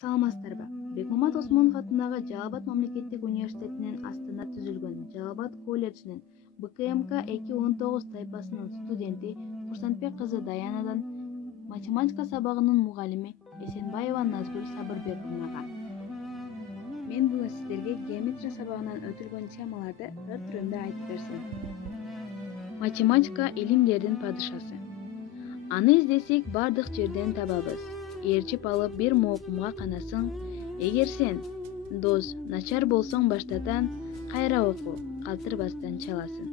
Саламатсыздарбы? Бекмамат Осмонов атындагы Жалал-Абад мамлекеттик университетинин астында түзүлгөн Жалал-Абад колледжинин БКМК 219 тайпасынын студенти Курсантбек кызы Даянадан математика сабагынын мугалими Эсенбаева Назгүл Сабырбековнага. Мен бүгүн сиздерге геометрия сабагынан өтүлгөн темаларды ыр түрүндө айтып берсем. Математика илимдердин падышасы. Аны издесек бардык жерден табабыз. Ээрчип алып бир моокумга канасың. Эгер сен дос начар болсоң баштатан кайра оку, калтырбастан чаласың.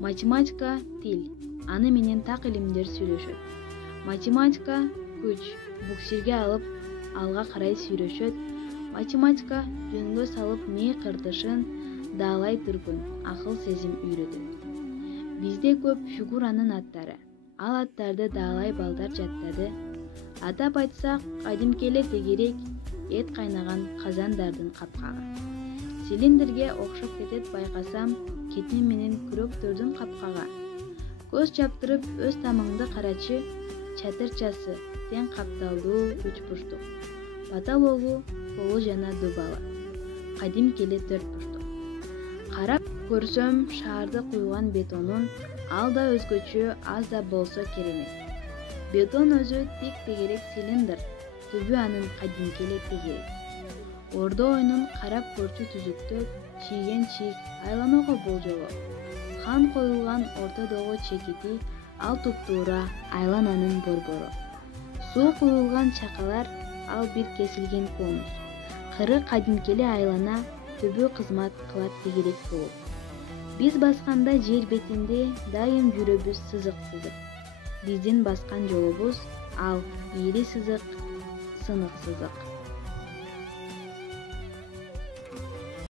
Математика тил. Аны менен так илимдер сүйлөшөт. Математика күч. Буксирге алып алга карай сүйрөшөт. Математика жөнгө салып мээ кыртышын даалай түркүн акыл сезим үйрөтөт. Бизде көп фигуранын аттары. Ал аттарды даалай балдар жаттады. Атап айтсак, кадимкеле тегерек, эт кайнаган казандардын капкагы. Цилиндрге окшоп кетет байкасам, кетем менен күрөктөрдүн капкага. Көз чаптырып өз тамыңды карачы, чатырчасы тең капталдуу үч бурчтук. Потологу полу жана дубалы. Кадимкеле төрт бурчтук. Карап көрсөм шаарды куйган бетонун, ал да өзгөчө аз да болсо керемет. Бетон өзү тик тегерек цилиндр, түбү анын кадимкеле тегерек. Ордо ойунун карап көрчү түзүктө чийген чийик айланууга болжолу. Хан коюлган ортодогу чекити, ал туптуура айлананын борбору. Суу куюлган чакалар, ал бир кесилген конус. Кыры кадимкеле айлана, түбү кызмат кылат тегерек болуп. Биз басканда жер бетинде дайым жүрөбүз сызык-сызык. Биздин баскан жолубуз ал ийри сызык, сынык сызык.